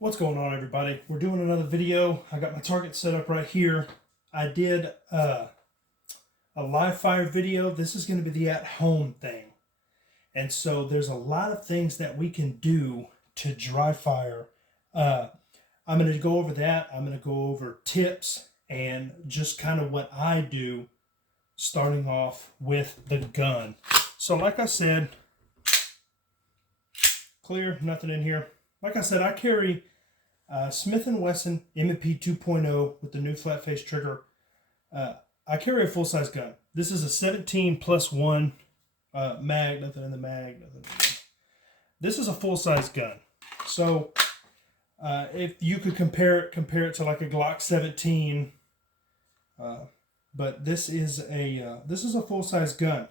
What's going on, everybody? We're doing another video. I got my target set up right here. I did a live fire video. This is going to be the at-home thing. And so there's a lot of things that we can do to dry fire. I'm going to go over that. I'm going to go over tips and just kind of what I do, starting off with the gun. So like I said, clear, nothing in here. Like I said, I carry Smith & Wesson M&P 2.0 with the new flat face trigger. I carry a full-size gun. This is a 17+1 mag, nothing in the mag, nothing in the... This is a full-size gun. So if you could compare it to like a Glock 17, but this is a full-size gun.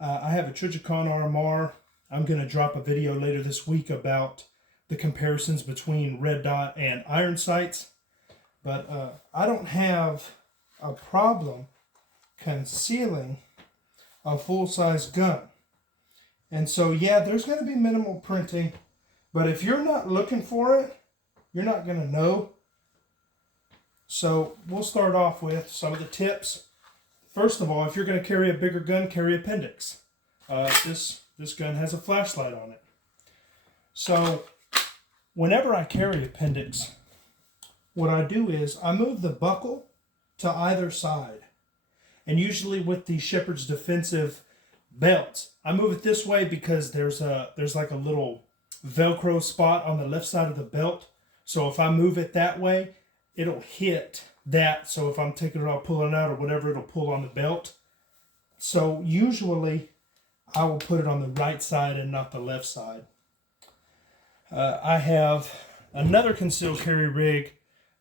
I have a Trijicon RMR. I'm going to drop a video later this week about the comparisons between red dot and iron sights, but I don't have a problem concealing a full-size gun. And so yeah, there's going to be minimal printing, but if you're not looking for it, you're not going to know. So we'll start off with some of the tips. First of all, if you're going to carry a bigger gun, carry appendix. This gun has a flashlight on it. So whenever I carry appendix, what I do is I move the buckle to either side. And usually with the Shepherd's defensive belts, I move it this way because there's like a little Velcro spot on the left side of the belt. So if I move it that way, it'll hit that. So if I'm taking it out, pulling it out or whatever, it'll pull on the belt. So usually I will put it on the right side and not the left side. I have another concealed carry rig.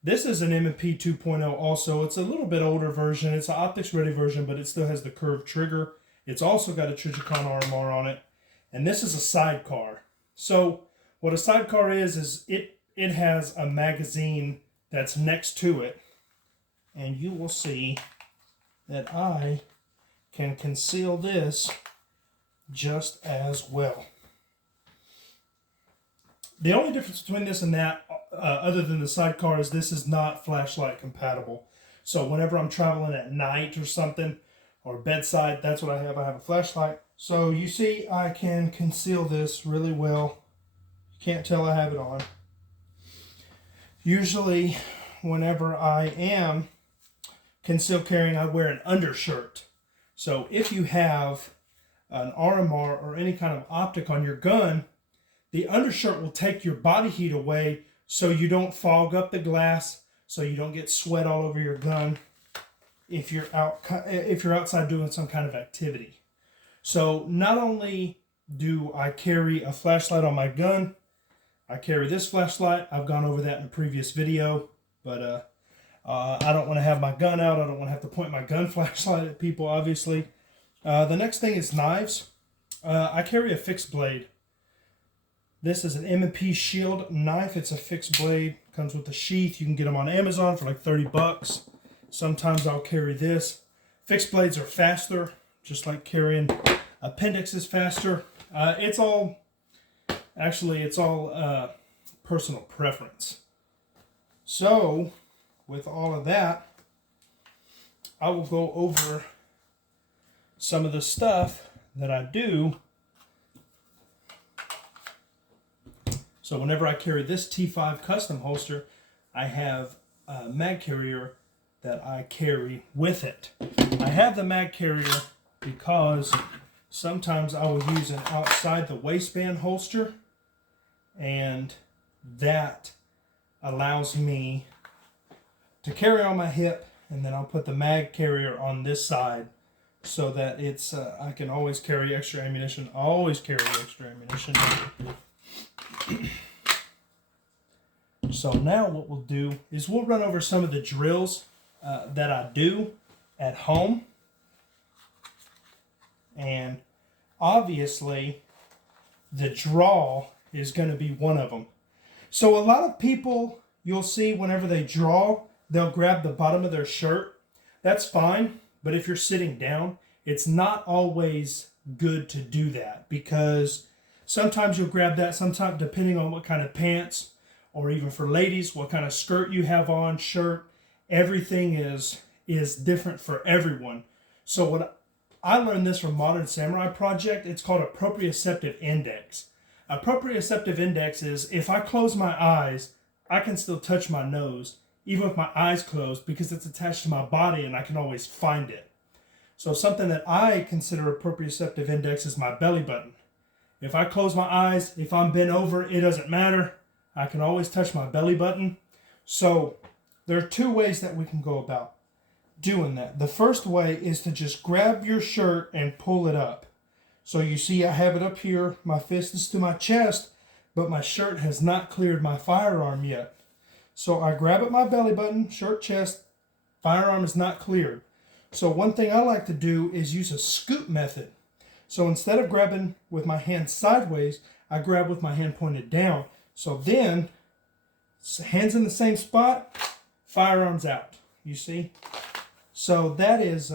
This is an M&P 2.0 also. It's a little bit older version. It's an optics ready version, but it still has the curved trigger. It's also got a Trijicon RMR on it. And this is a sidecar. So what a sidecar is it has a magazine that's next to it. And you will see that I can conceal this just as well. The only difference between this and that, other than the sidecar, is this is not flashlight compatible. So whenever I'm traveling at night or something, or bedside, that's what I have. I have a flashlight. So you see I can conceal this really well. You can't tell I have it on. Usually whenever I am concealed carrying, I wear an undershirt. So if you have an RMR or any kind of optic on your gun, the undershirt will take your body heat away so you don't fog up the glass, so you don't get sweat all over your gun if you're outside doing some kind of activity. So not only do I carry a flashlight on my gun, I carry this flashlight. I've gone over that in a previous video, but I don't want to have my gun out. I don't want to have to point my gun flashlight at people, obviously. The next thing is knives. I carry a fixed blade. This is an M&P Shield knife. It's a fixed blade. Comes with a sheath. You can get them on Amazon for like 30 bucks. Sometimes I'll carry this. Fixed blades are faster, just like carrying appendix is faster. It's all personal preference. So, with all of that, I will go over some of the stuff that I do. So whenever I carry this T5 custom holster, I have a mag carrier that I carry with it. I have the mag carrier because sometimes I will use an outside the waistband holster, and that allows me to carry on my hip, and then I'll put the mag carrier on this side so that it's I can always carry extra ammunition. I always carry extra ammunition. So now what we'll do is we'll run over some of the drills that I do at home. And obviously the draw is going to be one of them. So a lot of people, you'll see whenever they draw, they'll grab the bottom of their shirt. That's fine, but if you're sitting down, it's not always good to do that, because sometimes you'll grab that, sometimes depending on what kind of pants or even for ladies, what kind of skirt you have on, shirt. Everything is different for everyone. So what I learned this from Modern Samurai Project, it's called a proprioceptive index. A proprioceptive index is if I close my eyes, I can still touch my nose, even with my eyes closed, because it's attached to my body and I can always find it. So something that I consider a proprioceptive index is my belly button. If I close my eyes, if I'm bent over, it doesn't matter. I can always touch my belly button. So there are two ways that we can go about doing that. The first way is to just grab your shirt and pull it up. So you see I have it up here, my fist is to my chest, but my shirt has not cleared my firearm yet. So I grab at my belly button, shirt, chest, firearm is not cleared. So one thing I like to do is use a scoop method. So instead of grabbing with my hand sideways, I grab with my hand pointed down. So then, hands in the same spot, firearms out, you see? So that is,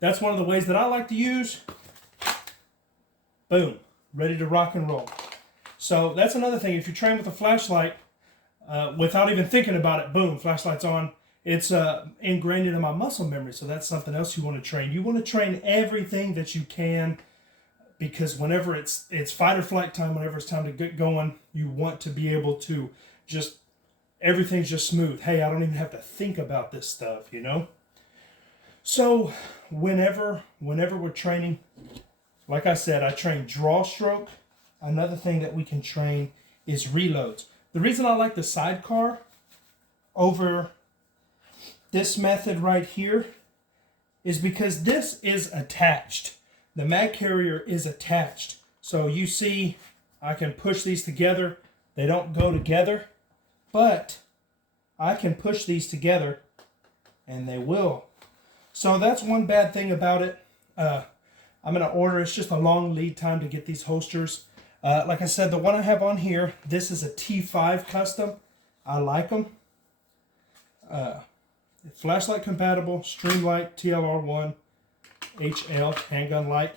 that's one of the ways that I like to use. Boom, ready to rock and roll. So that's another thing. If you train with a flashlight, without even thinking about it, boom, flashlight's on. It's ingrained into my muscle memory. So that's something else you want to train. You want to train everything that you can, because whenever it's fight or flight time, whenever it's time to get going, you want to be able to just, everything's just smooth. Hey, I don't even have to think about this stuff, you know? So whenever we're training, like I said, I train draw stroke. Another thing that we can train is reloads. The reason I like the sidecar over this method right here is because this is attached. The mag carrier is attached. So you see I can push these together. They don't go together, but I can push these together and they will. So that's one bad thing about it. I'm going to order, it's just a long lead time to get these holsters. Like I said, the one I have on here, this is a T5 custom. I like them. Flashlight compatible, Streamlight TLR1 HL handgun light.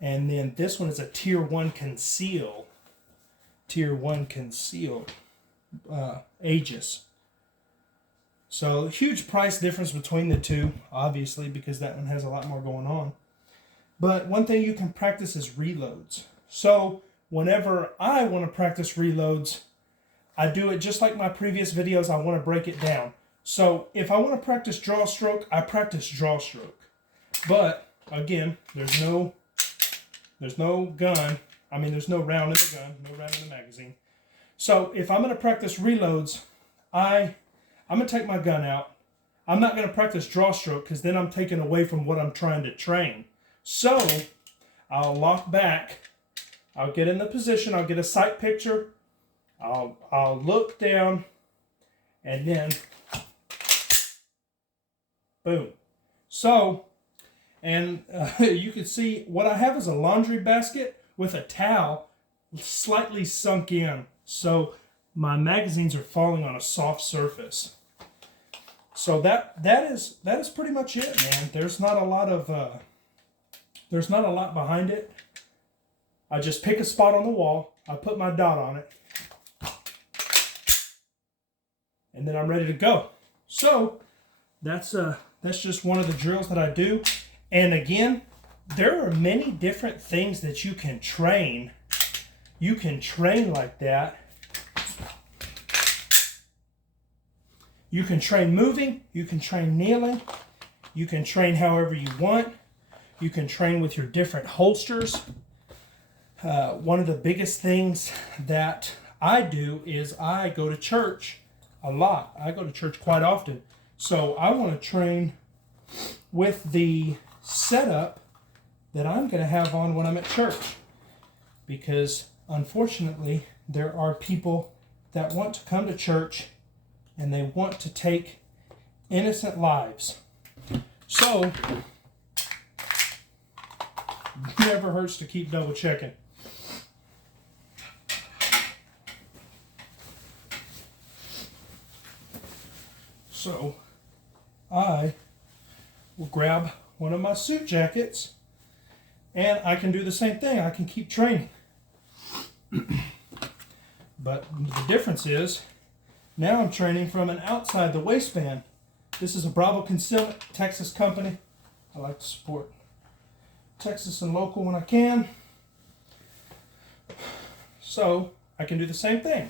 And then this one is a Tier 1 conceal. Tier 1 concealed Aegis. So huge price difference between the two, obviously, because that one has a lot more going on. But one thing you can practice is reloads. So whenever I want to practice reloads, I do it just like my previous videos. I want to break it down. So if I want to practice draw stroke, I practice draw stroke. But again, there's no gun. I mean, there's no round in the gun, no round in the magazine. So if I'm going to practice reloads, I'm going to take my gun out. I'm not going to practice draw stroke because then I'm taking away from what I'm trying to train. So I'll lock back. I'll get in the position. I'll get a sight picture. I'll look down, and then boom. So, and you can see what I have is a laundry basket with a towel slightly sunk in. So my magazines are falling on a soft surface. So that is pretty much it, man. There's not a lot behind it. I just pick a spot on the wall. I put my dot on it. And then I'm ready to go. So that's just one of the drills that I do. And again, there are many different things that you can train. You can train like that. You can train moving. You can train kneeling. You can train however you want. You can train with your different holsters. One of the biggest things that I do is I go to church a lot. I go to church quite often. So I want to train with the setup that I'm going to have on when I'm at church. Because unfortunately, there are people that want to come to church and they want to take innocent lives. So, never hurts to keep double checking. So, I will grab one of my suit jackets and I can do the same thing. I can keep training. But the difference is, now I'm training from an outside the waistband. This is a Bravo Concealment, Texas company. I like to support Texas and local when I can. So I can do the same thing.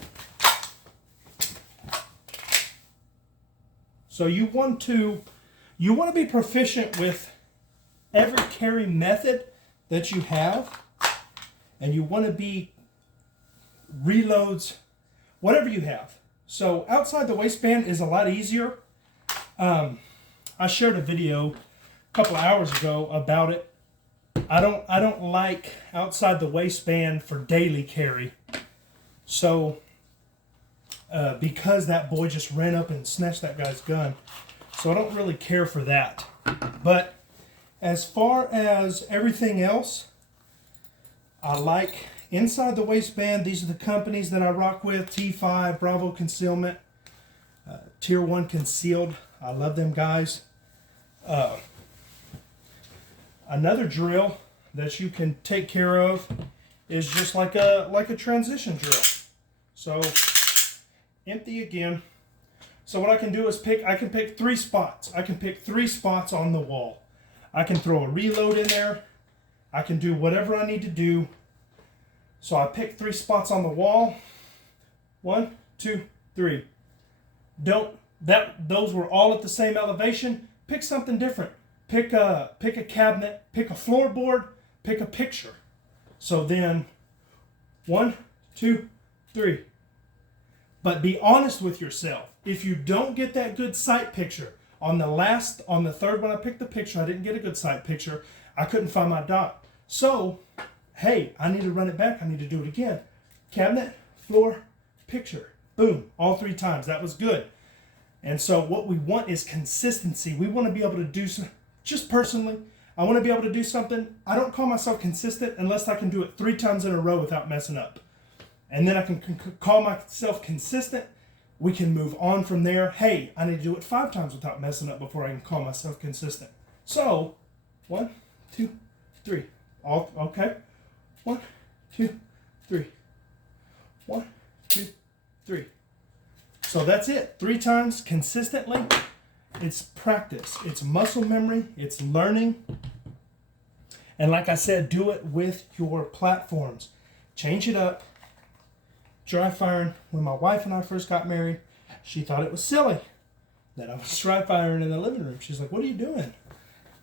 So you want to be proficient with every carry method that you have, and you want to be reloads, whatever you have. So outside the waistband is a lot easier. I shared a video a couple of hours ago about it. I don't like outside the waistband for daily carry. So because that boy just ran up and snatched that guy's gun, so I don't really care for that. But as far as everything else, I like inside the waistband. These are the companies that I rock with: T5, Bravo Concealment, Tier 1 Concealed. I love them guys. Another drill that you can take care of is just like a transition drill. So empty again. So what I can do is I can pick 3 spots. I can pick 3 spots on the wall. I can throw a reload in there. I can do whatever I need to do. So I pick 3 spots on the wall. 1, 2, 3. Those were all at the same elevation. Pick something different. Pick a cabinet, pick a floorboard, pick a picture. So then 1, 2, 3. But be honest with yourself. If you don't get that good sight picture, on the third one I picked the picture, I didn't get a good sight picture. I couldn't find my dot. So, hey, I need to run it back. I need to do it again. Cabinet, floor, picture. Boom, all 3 times. That was good. And so what we want is consistency. We want to be able to do some, just personally, I want to be able to do something. I don't call myself consistent unless I can do it 3 times in a row without messing up. And then I can call myself consistent. We can move on from there. Hey, I need to do it 5 times without messing up before I can call myself consistent. So, 1, 2, 3. All okay. 1, 2, 3. 1, 2, 3. So that's it. 3 times consistently. It's practice. It's muscle memory. It's learning. And like I said, do it with your platforms. Change it up. Dry firing. When my wife and I first got married, she thought it was silly that I was dry firing in the living room. She's like, "What are you doing?"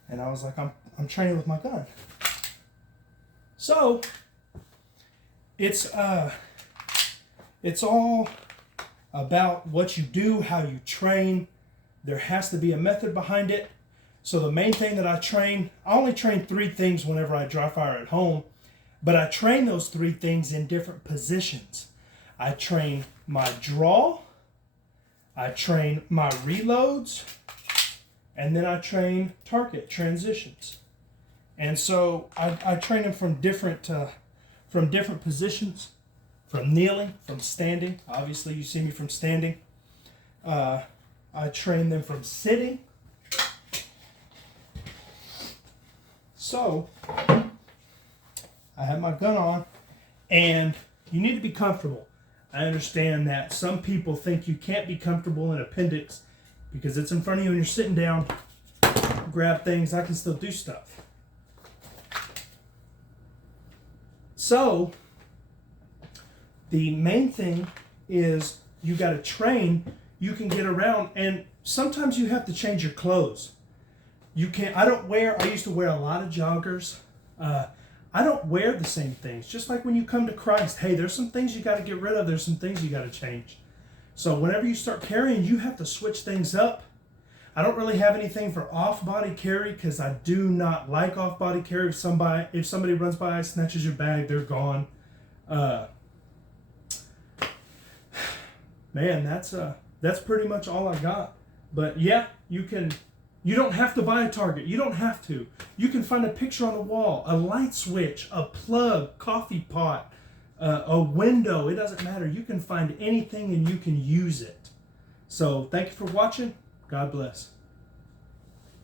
And I was like, I'm training with my gun. So it's all about what you do, how you train. There has to be a method behind it. So the main thing that I only train 3 things whenever I dry fire at home, but I train those 3 things in different positions. I train my draw, I train my reloads, and then I train target transitions. And so I train them from different positions, from kneeling, from standing. Obviously, you see me from standing. I train them from sitting. So I have my gun on, and you need to be comfortable. I understand that some people think you can't be comfortable in appendix because it's in front of you and you're sitting down, grab things. I can still do stuff. So the main thing is you got to train. You can get around, and sometimes you have to change your clothes. You can't. I used to wear a lot of joggers. I don't wear the same things. Just like when you come to Christ, hey, there's some things you got to get rid of. There's some things you got to change. So whenever you start carrying, you have to switch things up. I don't really have anything for off-body carry because I do not like off-body carry. If somebody runs by, snatches your bag, they're gone. Man, that's pretty much all I got. But yeah, you don't have to buy a target. You don't have to. You can find a picture on the wall, a light switch, a plug, coffee pot, a window. It doesn't matter. You can find anything and you can use it. So thank you for watching. God bless.